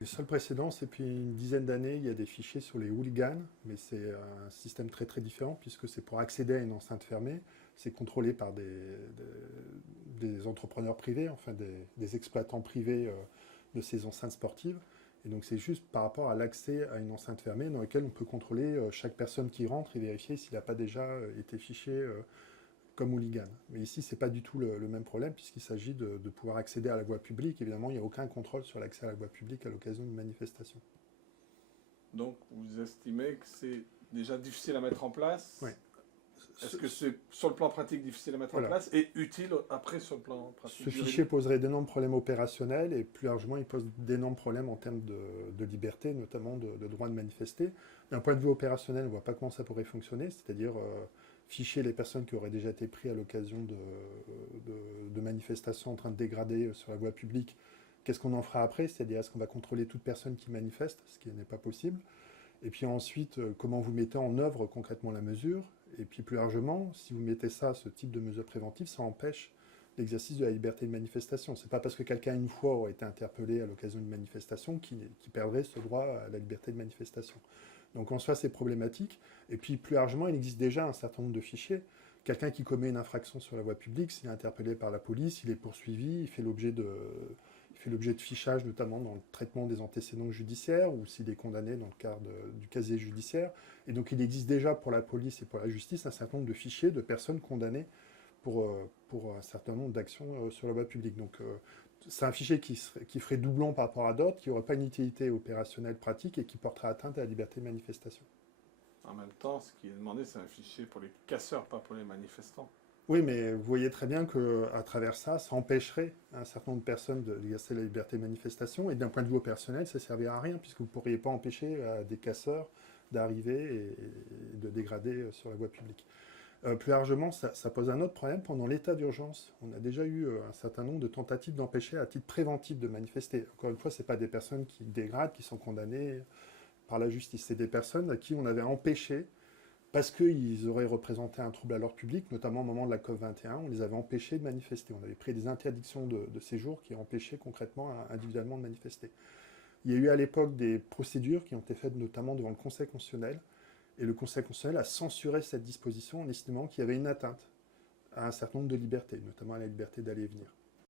Le seul précédent, c'est depuis une dizaine d'années, il y a des fichiers sur les hooligans, mais c'est un système très très différent puisque c'est pour accéder à une enceinte fermée, c'est contrôlé par des entrepreneurs privés, enfin des exploitants privés de ces enceintes sportives. Et donc c'est juste par rapport à l'accès à une enceinte fermée dans laquelle on peut contrôler chaque personne qui rentre et vérifier s'il n'a pas déjà été fiché comme hooligan. Mais ici, ce n'est pas du tout le même problème, puisqu'il s'agit de pouvoir accéder à la voie publique. Évidemment, il n'y a aucun contrôle sur l'accès à la voie publique à l'occasion d'une manifestation. Donc, vous estimez que c'est déjà difficile à mettre en place? Oui. Est-ce que c'est sur le plan pratique difficile à mettre en place et utile après sur le plan pratique Ce juridique? fichier poserait d'énormes problèmes opérationnels et plus largement, il pose d'énormes problèmes en termes de liberté, notamment de droit de manifester. D'un point de vue opérationnel, on ne voit pas comment ça pourrait fonctionner, c'est-à-dire ficher les personnes qui auraient déjà été prises à l'occasion de manifestations en train de dégrader sur la voie publique. Qu'est-ce qu'on en fera après? C'est-à-dire, est-ce qu'on va contrôler toute personne qui manifeste, ce qui n'est pas possible? Et puis ensuite, comment vous mettez en œuvre concrètement la mesure? Et puis plus largement, si vous mettez ça, ce type de mesure préventive, ça empêche l'exercice de la liberté de manifestation. C'est pas parce que quelqu'un une fois aurait été interpellé à l'occasion d'une manifestation qu'il perdrait ce droit à la liberté de manifestation. Donc en soi, c'est problématique. Et puis plus largement, il existe déjà un certain nombre de fichiers. Quelqu'un qui commet une infraction sur la voie publique, s'il est interpellé par la police, il est poursuivi, il fait l'objet de fichage, notamment dans le traitement des antécédents judiciaires, ou s'il est condamné dans le cadre du casier judiciaire. Et donc il existe déjà pour la police et pour la justice un certain nombre de fichiers de personnes condamnées pour un certain nombre d'actions sur la voie publique. Donc c'est un fichier qui ferait doublon par rapport à d'autres, qui n'aurait pas une utilité opérationnelle pratique et qui porterait atteinte à la liberté de manifestation. En même temps, ce qui est demandé, c'est un fichier pour les casseurs, pas pour les manifestants. Oui, mais vous voyez très bien qu'à travers ça, ça empêcherait un certain nombre de personnes d'exercer la liberté de manifestation. Et d'un point de vue opérationnel, ça ne servira à rien, puisque vous ne pourriez pas empêcher des casseurs d'arriver et de dégrader sur la voie publique. Plus largement, ça pose un autre problème. Pendant l'état d'urgence, on a déjà eu un certain nombre de tentatives d'empêcher à titre préventif de manifester. Encore une fois, ce n'est pas des personnes qui dégradent, qui sont condamnées par la justice. C'est des personnes à qui on avait empêché, parce qu'ils auraient représenté un trouble à l'ordre public, notamment au moment de la COP21, on les avait empêchés de manifester. On avait pris des interdictions de séjour qui empêchaient concrètement individuellement de manifester. Il y a eu à l'époque des procédures qui ont été faites notamment devant le Conseil constitutionnel, et le Conseil constitutionnel a censuré cette disposition en estimant qu'il y avait une atteinte à un certain nombre de libertés, notamment à la liberté d'aller et venir.